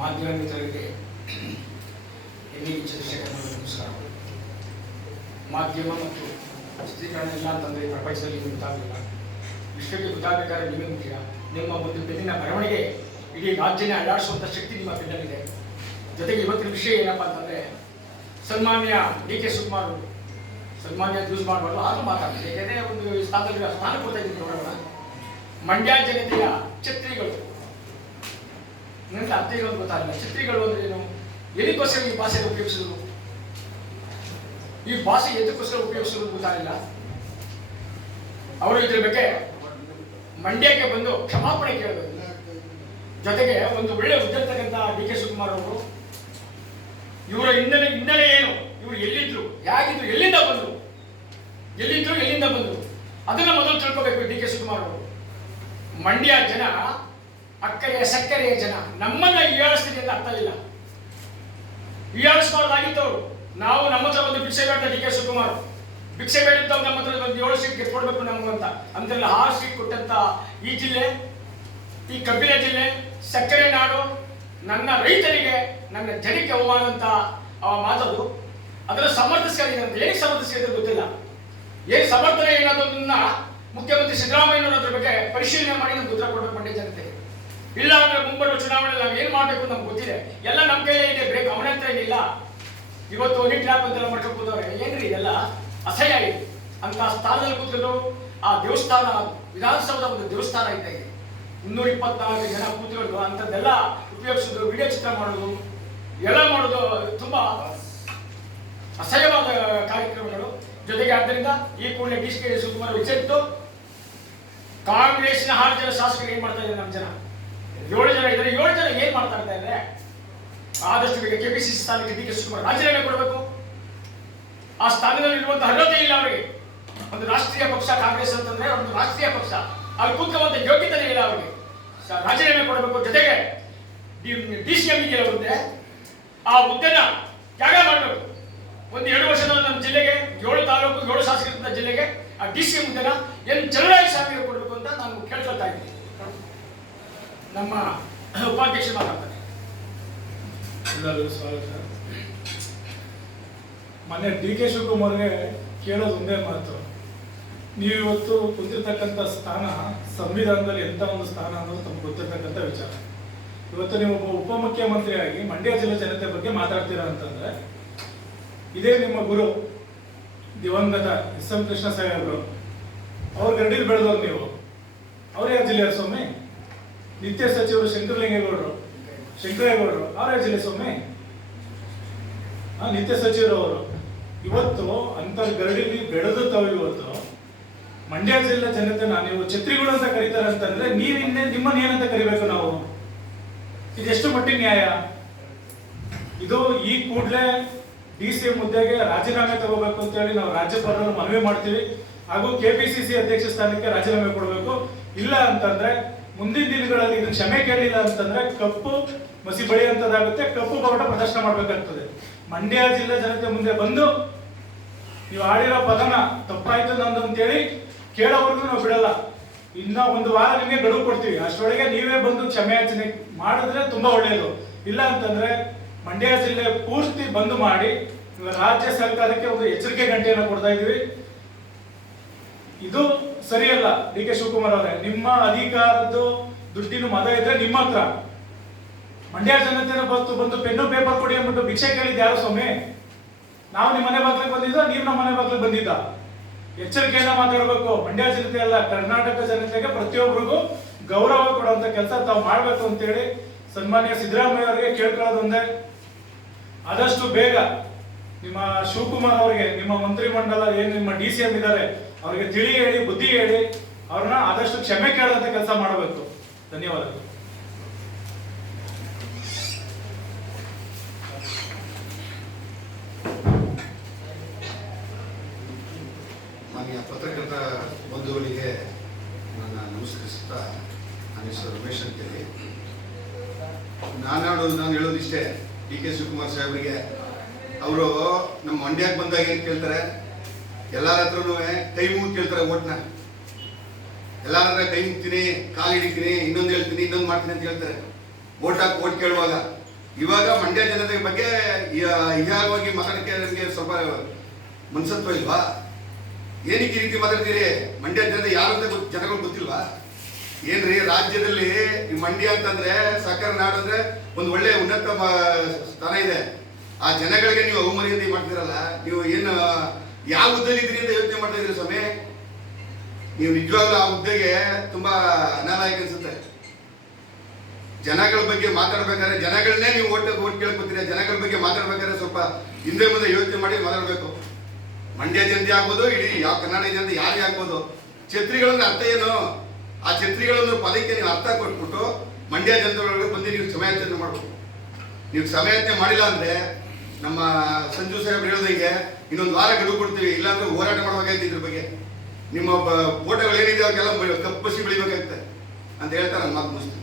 ಮಾಧ್ಯಮ ಮಿತ್ರರಿಗೆ ಎಲ್ಲಿ ಚಂದ್ರಶೇಖರ್ ನಮಸ್ಕಾರ ಮಾಧ್ಯಮ ಮತ್ತು ಚಿತ್ರೀಕರಣ ಇಲ್ಲ ಅಂತಂದರೆ ಪ್ರಪಂಚದಲ್ಲಿ ಗೊತ್ತಾಗಲಿಲ್ಲ. ವಿಶ್ವಕ್ಕೆ ಗೊತ್ತಾಗಬೇಕಾದ್ರೆ ನಿಮಗೆ ಮುಖ್ಯ ನಿಮ್ಮ ಒಂದು ಬೆನ್ನಿನ ಬರವಣಿಗೆ ಇಡೀ ರಾಜ್ಯನೇ ಅಲ್ಲಾಡಿಸುವಂಥ ಶಕ್ತಿ ನಿಮ್ಮ ಬೆನ್ನಲ್ಲಿದೆ ಜೊತೆಗೆ ಇವತ್ತಿನ ವಿಷಯ ಏನಪ್ಪ ಅಂತಂದರೆ, ಸನ್ಮಾನ್ಯ ಡಿ ಕೆ ಸುಕುಮಾರ್ ಸನ್ಮಾನ್ಯ ಯೂಸ್ ಮಾಡಬಾರ್ದು ಆದರೂ ಮಾತಾಡ್ತಾರೆ. ಯಾಕೆಂದರೆ ಒಂದು ಸ್ಥಾನದಲ್ಲಿ ಸ್ಥಾನ ಕೊಡ್ತಾ ಇದ್ದೀನಿ ಮಂಡ್ಯ ಜನತೆಯ ಛತ್ರಿಗಳು ನನಗೆ ಅರ್ಥ ಇರೋದು ಗೊತ್ತಾಗಲ್ಲ. ಚಿತ್ರಿಗಳು ಅಂದ್ರೆ ಏನು? ಎದಕ್ಕೋಸ್ಕರ ಈ ಭಾಷೆ ಉಪಯೋಗಿಸಿದ್ರು ಈ ಭಾಷೆ ಎದಕ್ಕೋಸ್ಕರ ಉಪಯೋಗಿಸಿದ್ರು ಗೊತ್ತಾಗಿಲ್ಲ ಅವರು ಇದ್ರ ಬಗ್ಗೆ ಮಂಡ್ಯಕ್ಕೆ ಬಂದು ಕ್ಷಮಾಪಣೆ ಕೇಳಬೇಕು. ಜೊತೆಗೆ ಒಂದು ಒಳ್ಳೆ ಉದ್ದಿರ್ತಕ್ಕಂಥ ಡಿ ಕೆ ಶಿವಕುಮಾರ್ ಅವರು, ಇವರ ಹಿನ್ನೆಲೆ ಹಿನ್ನೆಲೆ ಏನು? ಇವರು ಎಲ್ಲಿದ್ರು? ಯಾಕಿದ್ರು ಎಲ್ಲಿಂದ ಬಂದ್ರು? ಎಲ್ಲಿದ್ರು? ಎಲ್ಲಿಂದ ಬಂದ್ರು? ಅದನ್ನ ಮೊದಲು ತಿಳ್ಕೋಬೇಕು ಡಿ ಕೆ ಶಿವಕುಮಾರ್ ಅವರು. ಮಂಡ್ಯ ಜನ ಅಕ್ಕರೆಯ ಸಕ್ಕರೆಯ ಜನ. ನಮ್ಮನ್ನ ಹೀಯಾಳಿಸ್ತೀನಿ ಅಂತ ಅರ್ಥ ಇಲ್ಲ. ಹೀಯಾಳಿಸಬಾರ್ದಾಗಿತ್ತು ಅವರು. ನಾವು ನಮ್ಮ ಹತ್ರ ಒಂದು ಭಿಕ್ಷೆ ಬೇಡ ಡಿ ಕೆ ಶಿವಕುಮಾರ್. ಭಿಕ್ಷೆ ಬೇಡಿದ್ದವ್ ನಮ್ಮ ಹತ್ರ ಒಂದು ಏಳು ಸೀಟ್ ಗೆದ್ಕೊಡ್ಬೇಕು ನಮಗೂ ಅಂತ. ಅಂತೆಲ್ಲ ಆರು ಸೀಟ್ ಕೊಟ್ಟಂತ ಈ ಜಿಲ್ಲೆ, ಈ ಕಬ್ಬಿನ ಜಿಲ್ಲೆ, ಸಕ್ಕರೆ ನಾಡು, ನನ್ನ ರೈತರಿಗೆ ನನ್ನ ಜನಕ್ಕೆ ಅವಮಾನ ಅಂತ ಮಾತದು. ಅದನ್ನು ಸಮರ್ಥಿಸ್ಕೊಂಡಿದ್ದಾರೆ ಏನಕ್ಕೆ ಸಮರ್ಥಿಸ್ಕೊಂಡಿದೆ ಗೊತ್ತಿಲ್ಲ. ಏನು ಸಮರ್ಥನೆ ಏನಾದನ್ನ ಮುಖ್ಯಮಂತ್ರಿ ಸಿದ್ದರಾಮಯ್ಯನವರ ಬಗ್ಗೆ ಪರಿಶೀಲನೆ ಮಾಡಿ ನಮ್ಗೆ ಉತ್ತರ ಕೊಡಬೇಕು ಅಂದ್ರೆ ಮುಂಬರುವ ಚುನಾವಣೆಯಲ್ಲಿ ನಾವು ಏನ್ ಮಾಡ್ಬೇಕು ನಮ್ಗೆ ಗೊತ್ತಿದೆ. ಎಲ್ಲ ನಮ್ಮ ಕೈಲೇ ಇದೆ, ಬ್ರೇಕ್ ಅವನ ಹತ್ರ ಏನಿಲ್ಲ. ಇವತ್ತು ಒಂದಿ ಟ್ರ್ಯಾಪ್ ಅಂತ ಮಾಡ್ಕೊಂಡು ಏನ್ರಿ ಇದೆಲ್ಲ? ಅಸಹ್ಯ ಇದೆ ಅಂತ ಸ್ಥಾನದಲ್ಲಿ ಕೂತ್ಕೊಂಡು ಆ ದೇವಸ್ಥಾನ ವಿಧಾನಸೌಧದ ಒಂದು ದೇವಸ್ಥಾನ ಇದೆ. ಇನ್ನೂರ ಇಪ್ಪತ್ನಾಲ್ಕು ಜನ ಕೂತ್ಕೊಂಡು ಅಂಥದ್ದೆಲ್ಲ ಉಪಯೋಗಿಸೋದು ವಿಡಿಯೋ ಚಿತ್ರ ಮಾಡೋದು, ಎಲ್ಲ ಮಾಡೋದು ತುಂಬಾ ಅಸಹ್ಯವಾದ ಕಾರ್ಯಕ್ರಮಗಳು. ಜೊತೆಗೆ ಆದ್ದರಿಂದ ಈ ಕೂಡಲೇ ಡಿ ಕೆ ಶಿವಕುಮಾರ್ ಕಾಂಗ್ರೆಸ್ನ ಆರು ಜನ ಶಾಸಕರು ಏನ್ ಮಾಡ್ತಾ ಇದ್ದಾರೆ ನಮ್ಮ ಜನ? ಏಳು ಜನ ಇದ್ರೆ ಏಳು ಜನ ಏನ್ ಮಾಡ್ತಾ ಇದ್ದಾರೆ ಆದಷ್ಟು ಬೇಗ ಕೆಪಿಸಿಸಿ ಸ್ಥಾನಕ್ಕೆ ಡಿ ಕೆ ಶಿವಕುಮಾರ್ ರಾಜೀನಾಮೆ ಕೊಡಬೇಕು. ಆ ಸ್ಥಾನದಲ್ಲಿ ಇರುವಂತ ಅರ್ಹತೆ ಇಲ್ಲ ಅವರಿಗೆ. ಒಂದು ರಾಷ್ಟ್ರೀಯ ಪಕ್ಷ, ಕಾಂಗ್ರೆಸ್ ಅಂತಂದ್ರೆ ಒಂದು ರಾಷ್ಟ್ರೀಯ ಪಕ್ಷ. ಅಲ್ಲಿ ಕೂತ್ಕೊಳ್ಳುವಂತ ಯೋಗ್ಯತೆ ಇಲ್ಲ ಅವರಿಗೆ. ರಾಜೀನಾಮೆ ಕೊಡಬೇಕು ಜೊತೆಗೆ ಡಿ ಸಿ ಎಂ ಆ ಹುದ್ದೆನ ತ್ಯಾಗ ಮಾಡಬೇಕು. ಒಂದು ಎರಡು ವರ್ಷದಲ್ಲಿ ನಮ್ಮ ಜಿಲ್ಲೆಗೆ, ಏಳು ತಾಲೂಕು, ಏಳು ಶಾಸಕರಿಂದ ಜಿಲ್ಲೆಗೆ ಆ ಡಿ ಸಿ ಎಂ ಹುದ್ದೆನ ಎನ್ ಜನರಾಗಿ ಸ್ವಾಮಿಗೆ ಕೊಡಬೇಕು ಅಂತ ನಾನು ಕೇಳ್ಕೊಳ್ತಾ ಇದ್ದೀನಿ ನಮ್ಮ ಉಪಾಧ್ಯಕ್ಷ ಮಾತಾಡ್ತಾರೆ. ಎಲ್ಲರಿಗೂ ಸ್ವಾಗತ. ಮೊನ್ನೆ ಡಿ ಕೆ ಶಿವಕುಮಾರ್ಗೆ ಕೇಳೋದು ಒಂದೇ ಮಾತು. ನೀವು ಇವತ್ತು ಕುಂತಿರ್ತಕ್ಕಂಥ ಸ್ಥಾನ, ಸಂವಿಧಾನದಲ್ಲಿ ಎಂಥ ಒಂದು ಸ್ಥಾನ ಅನ್ನೋದು ತಮ್ಗೆ ಗೊತ್ತಿರ್ತಕ್ಕಂಥ ವಿಚಾರ. ಇವತ್ತು ನೀವು ಒಬ್ಬ ಉಪಮುಖ್ಯಮಂತ್ರಿಯಾಗಿ ಮಂಡ್ಯ ಜಿಲ್ಲೆ ಜನತೆ ಬಗ್ಗೆ ಮಾತಾಡ್ತೀರಾ ಅಂತಂದ್ರೆ, ಇದೇ ನಿಮ್ಮ ಗುರು, ದಿವಂಗತ ಎಸ್ ಎಂ ಕೃಷ್ಣ ಸಾಹೇಬರು. ಅವ್ರ ಗಂಡಿಲ್ ಬೆಳೆದವ್ರು ನೀವು. ಅವರೇ ಜಿಲ್ಲೆಯ ಸ್ವಾಮಿ? ನಿತ್ಯ ಸಚಿವರು ಶಂಕರಲಿಂಗೇಗೌಡರು ಶಂಕರೇಗೌಡರು ಅವರ ಜಿಲ್ಲೆ ಸ್ವಾಮಿ ನಿತ್ಯ ಸಚಿವರು ಅವರು ಇವತ್ತು ಅಂತ ಗರಡಿಲಿ ಬೆಳೆದು ತಾವು ಇವತ್ತು ಮಂಡ್ಯ ಜಿಲ್ಲೆ ಜನತೆ ನೀವು ಛತ್ರಿಗಳು ಅಂತ ಕರೀತಾರೆ ಅಂತಂದ್ರೆ ನೀವ್ ಹಿಂದೆ ನಿಮ್ಮನ್ನ ಏನಂತ ಕರಿಬೇಕು ನಾವು? ಇದೆಷ್ಟು ಮಟ್ಟಿಗೆ ನ್ಯಾಯ? ಇದು ಈ ಕೂಡಲೇ ಡಿ ಸಿ ಹುದ್ದೆಗೆ ರಾಜೀನಾಮೆ ತಗೋಬೇಕು ಅಂತ ಹೇಳಿ ನಾವು ರಾಜ್ಯಪಾಲರು ಮನವಿ ಮಾಡ್ತೀವಿ. ಹಾಗೂ ಕೆಪಿಸಿಸಿ ಅಧ್ಯಕ್ಷ ಸ್ಥಾನಕ್ಕೆ ರಾಜೀನಾಮೆ ಕೊಡಬೇಕು. ಇಲ್ಲ ಅಂತಂದ್ರೆ ಮುಂದಿನ ದಿನಗಳಲ್ಲಿ ಇದು ಕ್ಷಮೆ ಕೇಳಿಲ್ಲ ಅಂತಂದ್ರೆ ಕಪ್ಪು ಮಸಿ ಬಳಿಯಂತದಾಗುತ್ತೆ ಕಪ್ಪು ಬಾವುಟ ಪ್ರದರ್ಶನ ಮಾಡಬೇಕಾಗ್ತದೆ. ಮಂಡ್ಯ ಜಿಲ್ಲೆ ಜನತೆ ಮುಂದೆ ಬಂದು, ನೀವು ಆಡಿರೋ ಪದನ ತಪ್ಪಾಯ್ತು ನಂದು ಅಂತೇಳಿ ಕೇಳೋವರೆಗೂ ನಾವು ಬಿಡಲ್ಲ. ಇನ್ನ ಒಂದು ವಾರ ನಿಮಗೆ ಗಡುವು ಕೊಡ್ತೀವಿ. ಅಷ್ಟರೊಳಗೆ ನೀವೇ ಬಂದು ಕ್ಷಮೆ ಯಾಚನೆ ಮಾಡಿದ್ರೆ ತುಂಬಾ ಒಳ್ಳೆಯದು ಇಲ್ಲ ಅಂತಂದ್ರೆ ಮಂಡ್ಯ ಜಿಲ್ಲೆ ಪೂರ್ತಿ ಬಂದ್ ಮಾಡಿ ರಾಜ್ಯ ಸರ್ಕಾರಕ್ಕೆ ಒಂದು ಎಚ್ಚರಿಕೆ ಗಂಟೆಯನ್ನು ಕೊಡ್ತಾ ಇದೀವಿ ಇದು ಸರಿಯಲ್ಲ, ಡಿ ಕೆ ಶಿವಕುಮಾರ್ ಅವರೇ, ನಿಮ್ಮ ಅಧಿಕಾರದ್ದು ದುಡ್ಡಿನ ಮದ ಇದ್ರೆ ನಿಮ್ಮ ಹತ್ರ. ಮಂಡ್ಯ ಜನತೆನ ಬಂತು ಬಂದು ಪೆನ್ನು ಪೇಪರ್ ಕೊಡಿ ಅಂದ್ಬಿಟ್ಟು ಭಿಕ್ಷೆ ಕೇಳಿದ್ದು ಯಾರು ಸ್ವಾಮಿ? ನಾವು ನಿಮ್ಮ ಮನೆ ಬಾಗ್ಲಿಗೆ ಬಂದಿದ್ದ, ನೀವು ನಮ್ಮ ಮನೆ ಬಾಗ್ಲಿಗೆ ಬಂದಿದ್ದ? ಎಚ್ಚರಿಕೆಯಿಂದ ಮಾತಾಡಬೇಕು. ಮಂಡ್ಯ ಜನತೆ ಅಲ್ಲ, ಕರ್ನಾಟಕ ಜನತೆಗೆ ಪ್ರತಿಯೊಬ್ಬರಿಗೂ ಗೌರವ ಕೊಡುವಂತ ಕೆಲಸ ತಾವು ಮಾಡ್ಬೇಕು ಅಂತೇಳಿ ಸನ್ಮಾನ್ಯ ಸಿದ್ದರಾಮಯ್ಯ ಅವರಿಗೆ ಕೇಳ್ಕೊಳ್ಳೋದು ಒಂದೇ. ಆದಷ್ಟು ಬೇಗ ನಿಮ್ಮ ಶಿವಕುಮಾರ್ ಅವರಿಗೆ, ನಿಮ್ಮ ಮಂತ್ರಿಮಂಡಲ ಏನ್ ನಿಮ್ಮ ಡಿ ಸಿ ಎಂ ಇದ್ದಾರೆ ಅವರಿಗೆ ತಿಳಿ ಹೇಳಿ, ಬುದ್ಧಿ ಹೇಳಿ, ಅವ್ರನ್ನ ಆದಷ್ಟು ಕ್ಷಮೆ ಕೇಳದಂತ ಕೆಲಸ ಮಾಡಬೇಕು. ಧನ್ಯವಾದಗಳು. ಮಾನ್ಯ ಪತ್ರಕರ್ತ ಬಂಧುಗಳಿಗೆ ನನ್ನ ನಮಸ್ಕರಿಸುತ್ತಾ ನನ್ನ ಹೆಸರು ರಮೇಶ್ ಅಂತೇಳಿ ನಾನು ಹೇಳೋದು ನಾನು ಹೇಳೋದಿಷ್ಟೇ, ಡಿ ಕೆ ಶಿವಕುಮಾರ್ ಸಾಹೇಬರಿಗೆ. ಅವರು ನಮ್ಮ ಮಂಡ್ಯಕ್ಕೆ ಬಂದಾಗ ಏನು ಕೇಳ್ತಾರೆ? ಎಲ್ಲರ ಹತ್ರನೂ ಕೈ ಮುಗಿ ಕೇಳ್ತಾರೆ ಓಟ್ನ. ಎಲ್ಲರ ಹತ್ರ ಕೈ ಮುಗ್ತೀನಿ, ಕಾಲು ಹಿಡಿತೀನಿ, ಇನ್ನೊಂದು ಹೇಳ್ತೀನಿ, ಇನ್ನೊಂದು ಮಾಡ್ತೀನಿ ಅಂತ ಹೇಳ್ತಾರೆ. ಓಟ್ ಹಾಕಿ ಓಟ್ ಕೇಳುವಾಗ. ಇವಾಗ ಮಂಡ್ಯ ಜನತೆ ಬಗ್ಗೆ ಇಹಾಗವಾಗಿ ಮಾತಾಡಕ್ಕೆ ನನಗೆ ಸ್ವಲ್ಪ ಮನ್ಸತ್ವ ಇಲ್ವಾ? ಏನಕ್ಕೆ ಈ ರೀತಿ ಮಾತಾಡ್ತೀರಿ? ಮಂಡ್ಯ ಜನತೆ ಯಾರು ಅಂತ ಜನಗಳು ಗೊತ್ತಿಲ್ವಾ? ಏನ್ರಿ, ರಾಜ್ಯದಲ್ಲಿ ಈ ಮಂಡ್ಯ ಅಂತಂದ್ರೆ ಸಹಕಾರ ನಾಡು ಅಂದ್ರೆ ಒಂದು ಒಳ್ಳೆ ಉನ್ನತ ಸ್ಥಾನ ಇದೆ. ಆ ಜನಗಳಿಗೆ ನೀವು ಅವಮರ್ಯಾದೆ ಮಾಡ್ತೀರಲ್ಲ, ನೀವು ಏನು ಯಾವ ಹುದ್ದೆಲಿ ಇದ್ರಿ ಅಂತ ಯೋಚನೆ ಮಾಡ್ತಾ ಇದ್ರಿ ಸ್ವಾಮಿ? ನೀವು ನಿಜವಾಗ್ಲೂ ಆ ಹುದ್ದೆಗೆ ತುಂಬಾ ಅನಾಲಾಯಕ ಅನ್ಸುತ್ತೆ. ಜನಗಳ ಬಗ್ಗೆ ಮಾತಾಡ್ಬೇಕಾದ್ರೆ ಜನಗಳನ್ನೇ ನೀವು ಓಟ್ ಓಟ್ ಕೇಳ್ಕೊತೀರಿ? ಜನಗಳ ಬಗ್ಗೆ ಮಾತಾಡ್ಬೇಕಾದ್ರೆ ಸ್ವಲ್ಪ ಹಿಂದೆ ಮುಂದೆ ಯೋಚನೆ ಮಾಡಿ ಮಾತಾಡ್ಬೇಕು. ಮಂಡ್ಯ ಜನತೆ ಆಗ್ಬೋದು, ಇಡೀ ಯಾವ ಕನ್ನಡ ಜನತೆ ಯಾರೇ ಆಗ್ಬೋದು? ಛತ್ರಿಗಳನ್ನ ಅರ್ಥ ಏನು? ಆ ಛತ್ರಿಗಳನ್ನು ಪದಕ್ಕೆ ನೀವು ಅರ್ಥ ಕೊಟ್ಬಿಟ್ಟು ಮಂಡ್ಯ ಜನತೆ ಒಳಗಡೆ ಬಂದು ನೀವು ಸಮಯಾಚರಣೆ ಮಾಡ್ಬೇಕು. ನೀವು ಸಮಯಾಚರಣೆ ಮಾಡಿಲ್ಲ ಅಂದ್ರೆ ನಮ್ಮ ಸಂಜು ಸಾಹೇಬ್ ಹೇಳಿದಂಗೆ ಇನ್ನೊಂದು ವಾರ ಗಡುವು ಕೊಡ್ತೀವಿ, ಇಲ್ಲಾಂದ್ರೆ ಹೋರಾಟ ಮಾಡಬೇಕಾಯ್ತು ಇದ್ರ ಬಗ್ಗೆ. ನಿಮ್ಮ ಫೋಟೋಗಳು ಏನಿದೆ ಅವಕ್ಕೆಲ್ಲ ಕಪ್ಪಸಿ ಬೆಳಿಬೇಕಾಗ್ತದೆ. ಅಂತ ಹೇಳ್ತಾರೆ ನಾನು ಮಾತು ಮುಗಿಸ್ತೀನಿ.